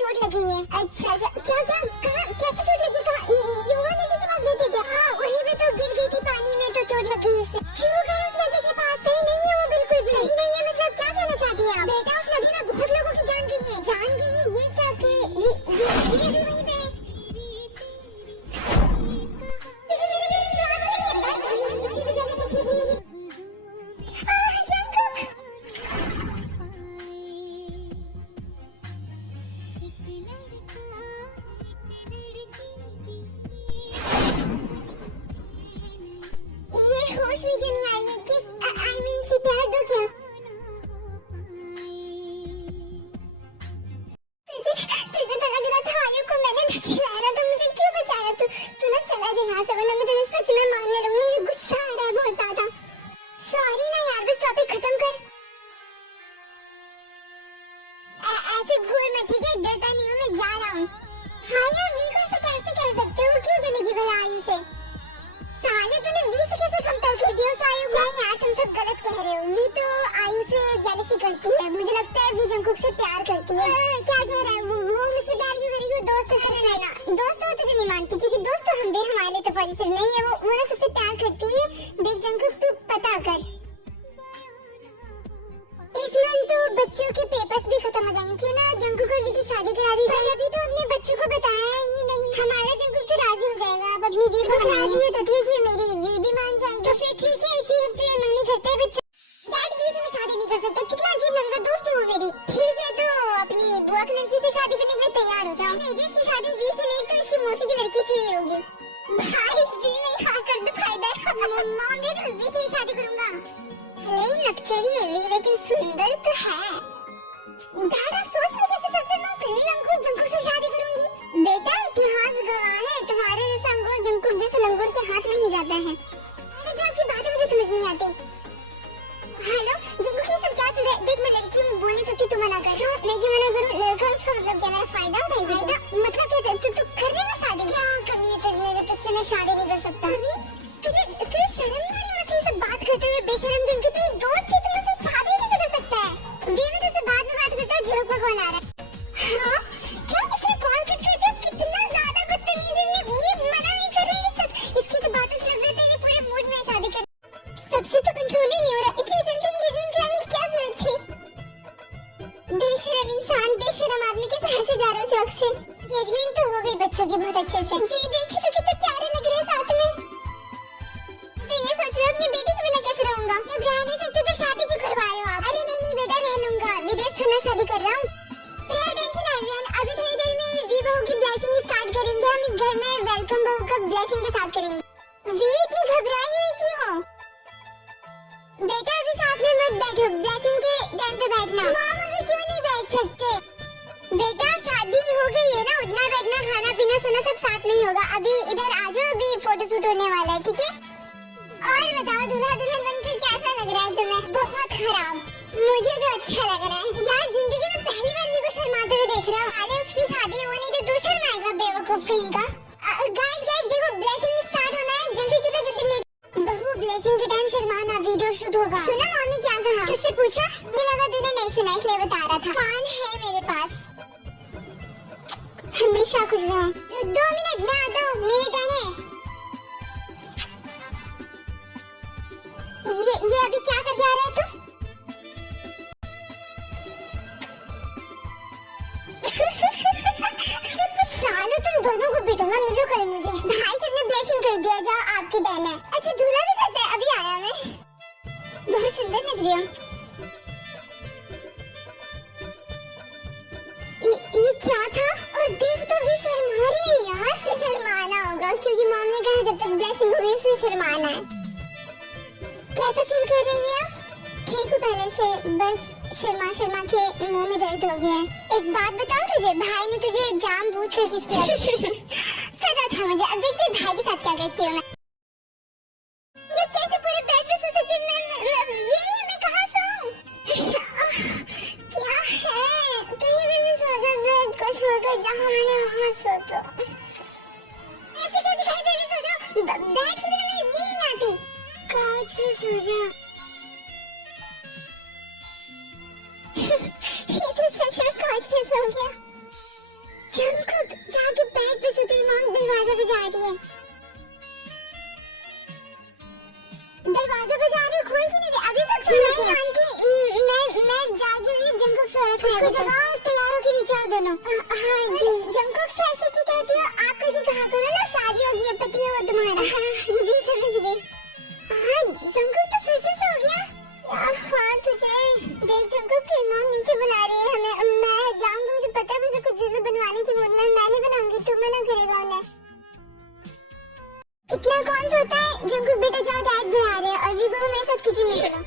चोट लग गई है। अच्छा क्या क्या कहाँ कैसे चोट लगी? कहाँ? योगा नदी के पास गई थी क्या? हाँ वहीं पे तो गिर गई थी पानी में तो चोट लग गई उसे। क्यों गई उस नदी के पास? सही नहीं है वो, बिल्कुल भी सही नहीं है। मतलब क्या कहना चाहती है आप? बेटा उस नदी में बहुत लोगों की जान गई है। जान गई है ये क्या कि ये भी वहीं पे होश में क्यों नहीं आई है? किस आई मीन से प्यार दो क्या? तुझे तो लग रहा था आयु को मैंने ढकेला ना, तो मुझे क्यों बचाया? तू ना चला जा यहाँ से, वरना मैं तुझे सच में मारने लगूंगी। मुझे गुस्सा आ रहा है बहुत ज्यादा। सॉरी ना यार, बस टॉपिक खत्म कर। ऐसे घूर में, ठीक है? डरता नहीं हूँ, मैं जा रहा हूँ। हाँ यार वी को ऐसे कैसे कह सकते हो? क्यों चलेगी भला आयु से? साले तूने वी से कैसे कंपेयर कर दिया उस आयु को? नहीं यार तुम सब गलत कह रहे हो। वी तो आयु से जेलसी करती है। मुझे लगता है वी जंकुक से प्यार करती है। क्या कह रहा है? वो मुझसे प्यार क्यों करेगी? दोस्त है ना। दोस्त हो तुझे नहीं मानती, क्योंकि दोस्त तो हम भी हमारे लिए तो पॉजिटिव नहीं है। वो ना तुझसे प्यार करती है। देख जंकुक तू पता कर, इस मंथ तो बच्चों के पेपर्स भी खत्म हो जाएंगे। क्यों ना जंकुक और वी की शादी करा दी जाए? अभी तो अपने बच्चों को बताया ही नहीं। हमारा जंकुक तो राजी हो जाएगा। अब अपनी वी को राजी है तो ठीक है, मेरी वी भी मान जाएगी। तो फिर ठीक है, इसी हफ्ते मंगनी करते हैं बच्चों। डैड वी से मैं शादी नहीं कर सकता, कितना अजीब लगेगा। दोस्त है वो मेरी। ठीक है तो अपनी बुआ की लड़की से शादी करने के लिए तैयार हो जाओ। नहीं जिसकी शादी वी से नहीं तो इसकी मौसी की लड़की से ही होगी। भाई वी में हाँ कर दो फायदा। मॉम डैड वी से ही शादी करूंगा। नक्चरी है वी, लेकिन सुंदर तो है। डैड आप सोच भी कैसे सकते हो? मैं सुंदर अंकुर जंकुक से शादी करूंगी? बेटा इतिहास गवाह है, तुम्हारे जैसा अंकुर जंकुक जैसे लंगूर के हाथ में ही जाता है। अरे आपकी बातें मुझे समझ नहीं आती। हेलो जंकुक, ये सब क्या चल रहा है? देख मैं लड़की हूँ, बोल नहीं सकती, तू मना कर। मैं क्यों मना करूँ? लड़का इसका मतलब क्या? मेरा फायदा उठाएगी? मतलब क्या? तू कर लेगा शादी? क्या कमी है तुझमें जो तुझसे मैं शादी नहीं कर सकता? तुझे शर्म नहीं आ रही मुझसे ये सब बात करते हुए? बेशर्म कहीं के, तुम दोस्त थे, तुम मुझसे शादी कैसे कर सकता है? वी में तुझसे बाद में बात करता है। झिड़क का कॉल आ रहा है। हाँ क्या? इसने कॉल कट कर दिया? कितना ज्यादा बदतमीज है ये। मुझे मना नहीं कर रही है शब्द। इसकी तो बातें से लग रहा था ये पूरे मूड में शादी कर। सबसे तो कंट्रोल ही नहीं हो रहा। इतनी जल्दी एंगेजमेंट कराने की क्या जरूरत थी? बेशरम इंसान, बेशरम आदमी कैसे हंसे जा रहे हो इस वक्त से? एंगेजमेंट तो हो गई बच्चों की बहुत अच्छे से। जी देखिए तो कितने प्यारे लग रहे हैं साथ में। तो ये सोच रहे हो अपनी बेटी के बिना कैसे रहूंगा? अब रह नहीं सकते तो शादी क्यों करवा रहे हो आप? अरे नहीं बेटा रह लूंगा, विदेश थोड़ा शादी कर रहा हूँ। टेंशन एवरीवन, अभी थोड़ी देर में वी बहू की ब्लेसिंग स्टार्ट करेंगे। हम इस घर में वेलकम बहू का ब्लेसिंग के साथ करेंगे। वी इतनी घबराई हुई क्यों हो? बेटा अभी साथ में मत बैठो, ब्लेसिंग के टाइम पे बैठना। मॉम अभी क्यों नहीं बैठ सकते? बेटा शादी हो गई है ना, उठना बैठना खाना पीना सोना सब साथ में ही होगा। अभी इधर आ जाओ, अभी फोटो शूट होने वाला है, ठीक है? और बताओ दूल्हा दुल्हन बनकर कैसा लग रहा है तुम्हें? बहुत खराब। मुझे तो अच्छा लग रहा है यार। जिंदगी में पहली बार वी को शर्माते हुए देख रहा हूँ। अरे उसकी शादी होनी तो तू शर्माएगा बेवकूफ कहीं का। गाइस देखो ब्लेसिंग स्टार्ट होना है, जल्दी चलो जल्दी। बहू ब्लेसिंग के टाइम शर्माना, वीडियो शूट होगा। सुना मम्मी क्या कहा? किससे पूछा? मुझे लगा तूने नहीं सुना इसलिए बता रहा था। कान है मेरे पास, हमेशा खुश रहो। 2 मिनट में आता हूँ, मेरी टर्न है। ये अभी क्या करके आ रहा है तू? सालों तुम दोनों को पीटूंगा, मिलो कल मुझे। भाई से ने ब्लेसिंग कर दिया, जाओ आपकी टर्न है। अच्छा दूल्हा भी करता है? अभी आया मैं। बहुत सुंदर लग रही हो। ये क्या था? और देख तो भी शर्मा रही है यार। तो शर्माना होगा क्योंकि मॉम ने कहा जब तक ब्लेसिंग होगी उसे शर्माना है। कैसा फील कर रही है आप? ठीक हो पहले से, बस शर्मा शर्मा के मुंह में दर्द हो गया है। एक बात बताओ तुझे, भाई ने तुझे जानबूझकर किस किया? पता था मुझे। अब देखते हैं भाई के साथ क्या करती हूँ मैं। ये कैसे पूरे बेड पे सो सकती है? मैं कहाँ सोऊं? क्या है? तो ये भी सो जा, बेड को छोड़कर जहाँ मैंने वहाँ सो। तो ऐसे कैसे कहीं पे भी सो जाओ? बेड के बिना मुझे नींद नहीं आती। काउच पे सो जा। ये तो सच में काउच पे सो गया। जंगकुक जाके बेड पे सोते मॉम दरवाजा बजा रही है। दरवाजा बजा रही है, खोल क्यों नहीं रही? अभी तक सो रही है आंटी। मैं जागी हुई, जंगकुक सो रखा है। उसको जगाओ और तैयार होके नीचे आओ दोनों। हाँ जी। जंगकुक से ऐसे क्यों कहती हो? आप करके कहा करो ना, शादी होगी है, पति है वो तुम्हारा। जी समझ गई। हाँ जंगकुक तो फिर से सो गया। हाँ तुझे देख जंगकुक की मॉम नीचे बुला रही है हमें। मैं जाऊंगी, मुझे पता है मुझे कुछ जरूर बनवाने की मूड में। मैं नहीं बनाऊंगी, तू मना करेगा उन्हें। इतना कौन सोता है? जंगकुक बेटा जाओ, डैड बुला रहे हैं। और वीबो मेरे साथ किचन में चलो।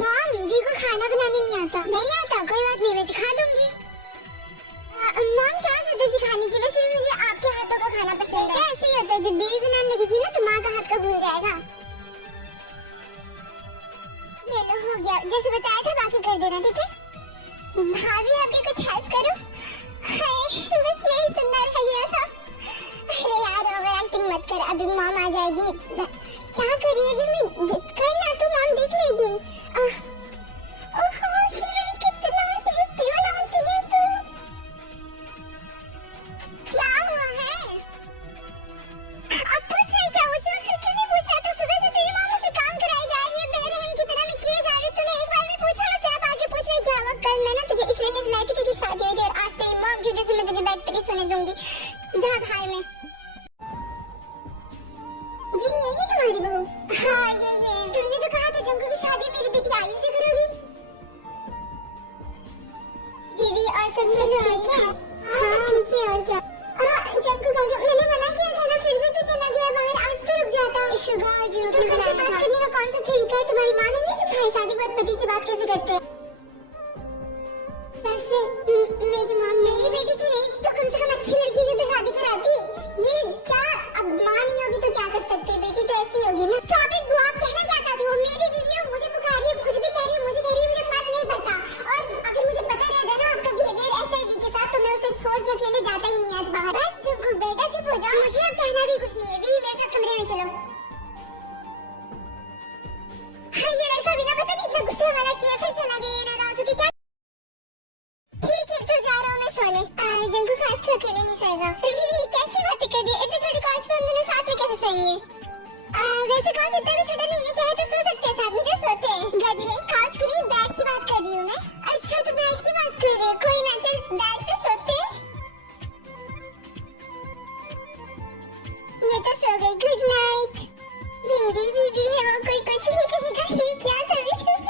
मॉम वीबो खाना बनाने नहीं आता। नहीं आता कोई बात नहीं, मैं सिखा दूंगी। मॉम क्या जरूरत है सिखाने की? वैसे भी मुझे आपके हाथों का खाना पसंद है। ऐसे ही होता है, जब बेबी बनाने लगेगी ना तो माँ का हाथ का भूल जाएगा। ये लो हो गया, जैसे बताया था बाकी कर देना, ठीक है? भाभी आपके कुछ हेल्प करो। हाय बस यही सुनना रह गया था। अरे यार ओवर एक्टिंग मत कर, अभी मॉम आ जाएगी। क्या कर रही है अभी? मैं करना तो मॉम देख लेगी। ओहो जीवन कितना टेस्टी बनाती है तू। क्या हुआ है? अब पूछ रही क्या? उसे उससे क्यों नहीं पूछा? तो सुबह से तेरी माँ मुझसे काम कराई जा रही है, बेरहम की तरह मैं किए जा रही हूँ। तूने एक बार भी पूछा मुझसे? अब आगे पूछ रही क्या हुआ? कल मैं ना तुझे इसलिए नहीं सुनाई थी क्योंकि शादी हुई थी और आज से मॉम की वजह से मैं तुझे बेड पे नहीं सोने दूंगी। जा बाहर में। जी यही तुम्हारी बहू? हाँ ये तुमने तो कहा था जंगकुक की शादी मेरी बेटी आयु से करोगी। दीदी और सब ठीक है? हाँ ठीक है। और क्या? जंगकुक आ गया। मैंने मना किया था ना, फिर भी तो चला गया बाहर। आज तो रुक जाता। शुगर और झूठ में बात करने का कौन सा तरीका है? तुम्हारी माँ ने नहीं सिखाया शादी के बाद पति से बात कैसे करते हैं? कैसे? मेरी माँ मेरी बेटी से नहीं तो कम से कम अच्छी लड़की से तो शादी कराती। ये क्या अब माँ नहीं होगी तो क्या कर सकते? बेटी तो ऐसी होगी ना। स्टॉप इट बुआ, आप कहना क्या चाहती हो? मेरी बीवी है, मुझे पुकार रही है, कुछ भी कह रही है, मुझे कह रही है, मुझे फर्क नहीं पड़ता। और अगर मुझे पता रहता ना आपका बिहेवियर ऐसा है वी के साथ तो मैं उसे छोड़ के अकेले जाता ही नहीं आज बाहर। बस चुप बेटा चुप हो जाओ, मुझे अब कहना भी कुछ नहीं है। वी मेरे साथ कमरे में चलो। हाँ ये लड़का बिना पता नहीं इतना गुस्से वाला क्यों है? फिर चला गया नाराज होके। क्या ठीक है तो जा रहा हूँ मैं सोने। जंगकुक आज तो अकेले नहीं सोएगा। कैसी बातें कर रही है? इतने छोटे कांच पे हम दोनों साथ में कैसे सोएंगे? वैसे कांच इतना भी छोटा नहीं है, चाहे तो सो सकते हैं साथ में। जो सोते हैं गधे। कांच की नहीं बेड की बात कर रही हूँ मैं। अच्छा तो बेड की बात कर रही है, कोई ना चल बेड पे सोते हैं। ये तो सो गई, गुड नाइट। मेरी बीवी है वो, कोई कुछ नहीं कहेगा। ये क्या कर रही है?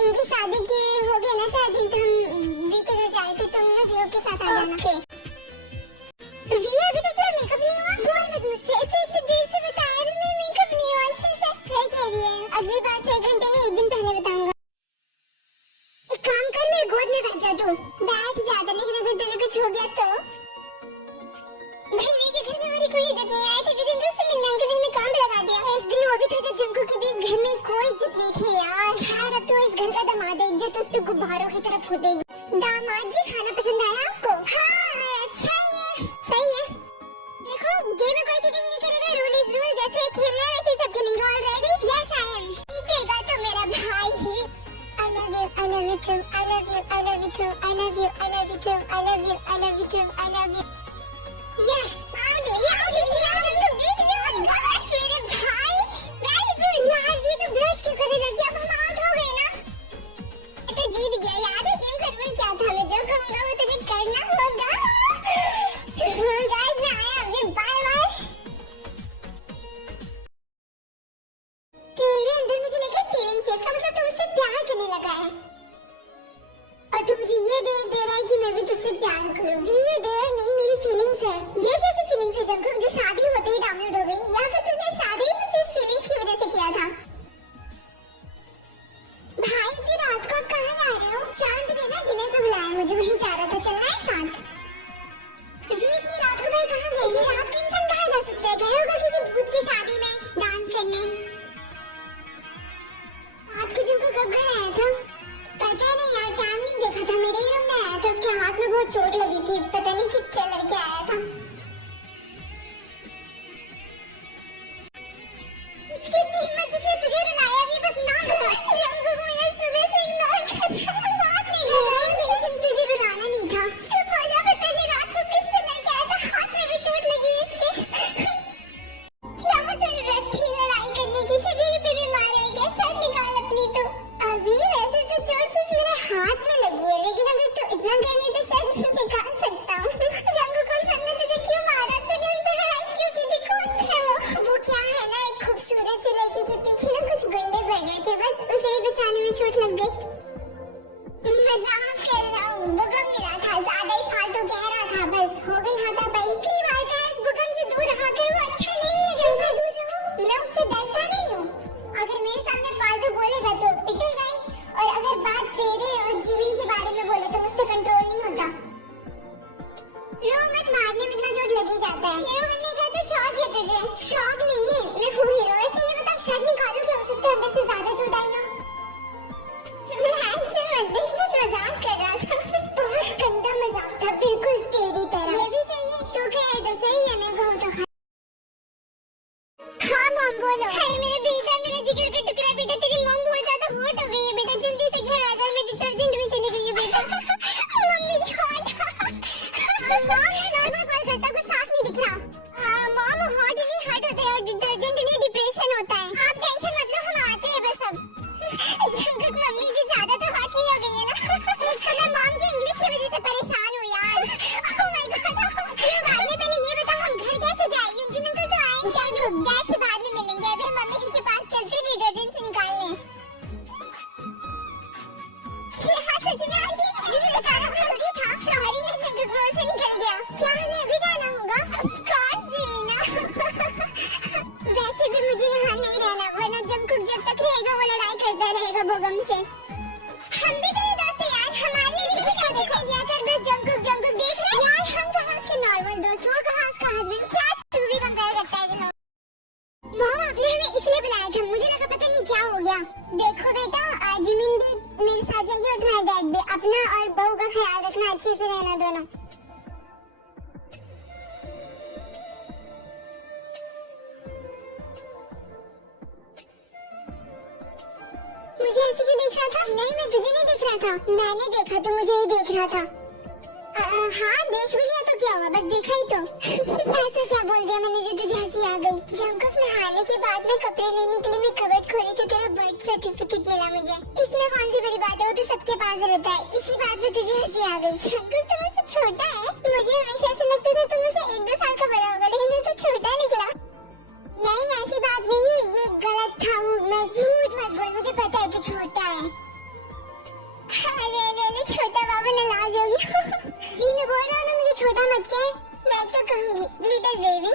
इनकी शादी के हो गए ना 4 दिन तो हम वी के घर जाए थे, तुम ना जियो के साथ आ जाना। वी अभी तक तेरा मेकअप नहीं हुआ? बोल मत मुझसे, इतनी देर से बताया भी मेरा मेकअप नहीं हुआ। अच्छे से सही कह रही है, अगली बार से 1 घंटे नहीं 1 दिन पहले बताऊंगा। एक काम कर मेरे गोद में बैठ जा तू। बैठ ज्यादा, लेकिन अगर तुझे कुछ हो गया तो? भाई के घर में मेरी कोई इज्जत नहीं आई थी, जंगकुक से मिलने अंकल ने काम पे लगा दिया। एक दिन वो भी था जब जंगकुक के भी इस घर में कोई इज्जत नहीं थी यार। खैर अब तो इस घर का दामाद है, इज्जत उस पे गुब्बारों की तरह फूटेगी। दामाद जी खाना पसंद आया आपको? हाँ अच्छा ही है, सही है। देखो गेम में कोई चीटिंग नहीं करेगा, रूल इज रूल। जैसे खेलना है वैसे सब खेलेंगे। Already yes I am. जीतेगा तो मेरा भाई ही। I love you too, I love you, I love you too, I love you, I love you too, I love you, I love you too, I love you. Yeah, out जब जीत लिया बस मेरे भाई। Very good यार, ये तो blush क्यों करने लगी? अब हम आउट हो गए ना। ये तो जीत गया यार। गेम का रूल क्या था? मैं जो कहूँगा वो तुझे करना होगा। गाइस मैं आया अभी, बाय बाय। तेरे अंदर मुझे लेकर फीलिंग्स है, इसका मतलब तू मुझसे प्यार करने लगा है और तू मुझे ये दे रहा है कि मैं भी तुझसे प्यार करूं। ये देर नहीं, मेरी फीलिंग्स है। ये कैसी फीलिंग्स है जंगकुक जो शादी होते ही डाउनलोड हो गई? या फिर तुमने शादी मुझसे फीलिंग्स की वजह से किया था? भाई इतनी रात को आप कहाँ जा रहे हो? चांद ने ना डिनर पे बुलाया मुझे, वहीं जा रहा था। चलना है साथ? इतनी रात को भाई कहाँ गए? रात के इंसान कहाँ जा सकते हैं? गए होगा किसी भूत की शादी में डांस करने। रात को जंगकुक कब घर आया था? पता नहीं यार, टाइम नहीं देखा था। मेरे ही रूम में आया था, उसके हाथ में बहुत चोट लगी थी, पता नहीं किससे लड़के आया था। इसकी इतनी हिम्मत जिसने तुझे रुलाया भी, बस नाम बता। जंगकुक मुझे सुबह से इग्नोर कर रहा है, बात नहीं कर रहा है। इंटेंशन तुझे रुलाना नहीं था। चुप हो जा, पता नहीं रात को किससे लड़के आया था, हाथ में भी चोट लगी है इसके। क्या जरूरत थी लड़ाई करने की, शरीर पे भी मार है क्या, शर्ट निकाल अपनी तो। अभी वैसे तो चोट सिर्फ मेरे हाथ में लगी है, लेकिन अगर तू इतना कहने तो शर्ट निकाल सकता हूँ। जंगकुक सर ने तुझे क्यों मारा, तूने उनसे लड़ाई क्यों की थी, कौन है वो क्या है ना, एक खूबसूरत सी लड़की के पीछे ना कुछ गुंडे पड़ गए थे, बस उसे ही बचाने में चोट लग गई। मजाक कर रहा हूँ, भूकंप मिला था, ज्यादा ही फालतू कह रहा था, बस हो गई हाथापाई। इतनी बार कहा इस भूकंप से दूर रहा कर, वो अच्छा नहीं है। जंगकुक मैं उससे डरता नहीं हूँ, अगर मेरे सामने फालतू बोलेगा तो पिटेगा ही, और अगर बात तेरे और जीवन के बारे में बोले तो मुझसे कंट्रोल नहीं होता। रो मत, मारने में इतना चोट लग ही जाता है। हीरो बनने का तो शौक है तुझे। शौक नहीं है, मैं हूँ हीरो। ऐसे ये बता, शर्ट निकालूं क्या, हो सकता है अंदर से ज्यादा चोट आई हो। ऐसे मत देख, मैं मजाक कर रहा था। बहुत गंदा मजाक था, बिल्कुल तेरी तरह। ये भी सही है, तू कहे तो सही है, मैं कहूँ तो हाँ मॉम बोलो। हाय मेरा बेटा, मेरा जिगर का टुकड़ा बेटा, तेरी मॉम बहुत ज्यादा हॉट हो गई है बेटा, जल्दी से घर आ जा, मैं डिटर्जेंट में चली गई हूँ बेटा। Mummy hot. मॉम मैं नॉर्मल कॉल करता, कुछ साफ नहीं दिख रहा। मॉम हॉट नहीं हॉट होता है, और डिटर्जेंट नहीं डिप्रेशन होता है। आप टेंशन मत लो, हम आते हैं बस अब। जंगकुक मम्मी से ज्यादा तो हॉट नहीं हो गई है ना। एक तो मैं मॉम की इंग्लिश की वजह से परेशान हूँ यार। Oh my God. बाद में पहले ये बता, हम घर कैसे जाएंगे, जिन अंकल तो आएंगे। डैड से बाद में मिलेंगे, अभी हम मम्मी जी के पास चलते डिटर्जेंट से निकालने। यहाँ सच में आंटी ने ये बताना जरूरी था। सॉरी मैं जंगकुक वो से निकल गया। क्या हमें अभी जाना होगा? ऑफ कोर्स जिमिना। वैसे भी मुझे यहाँ नहीं रहना, वरना जंगकुक जब तक रहेगा वो लड़ाई करता रहेगा भूकंप से। हम भी तेरे दोस्त हैं यार, हमारे लिए भी क्या देखो लिया कर, बस जंगकुक देख रहे यार, हम कहाँ उसके नॉर्मल दोस्त, वो कहाँ उसका हस्बैंड। क्या तू भी कंपेयर करता है जिन्हों। मॉम आपने हमें इसलिए बुलाया था, मुझे लगा पता नहीं क्या हो गया। देखो बेटा, जिमिन भी मेरे साथ जाइए और तुम्हारे डैड भी, अपना और बहू का ख्याल रखना, अच्छे से रहना दोनों। मुझे ऐसे क्यों देख रहा था? नहीं मैं तुझे नहीं देख रहा था, मैंने देखा तो मुझे ही देख रहा था। हाँ देख भी लिया तो क्या हुआ, बस देखा ही तो। ऐसा क्या बोल दिया मैंने जो तुझे हंसी आ गई? जंगकुक नहाने के बाद में कपड़े लेने के लिए मैं कबर्ड खोली तो तेरा बर्थ सर्टिफिकेट मिला मुझे। इसमें कौन सी बड़ी बात है, वो तो सबके पास रहता है, इसी बात में तुझे हंसी आ गई। जंगकुक तो मुझसे छोटा है, मुझे हमेशा ऐसा लगता था तुम मुझसे 1-2 साल का बड़ा होगा, लेकिन तू तो छोटा निकला। नहीं ऐसी बात नहीं है, ये गलत था। वो मैं झूठ मत बोल, मुझे पता है तू छोटा है। अरे छोटा बाबू नाराज हो गया। मैं बोल रहा हूँ ना, मुझे छोटा मत कह, मैं तो कहूँगी लिटिल बेबी।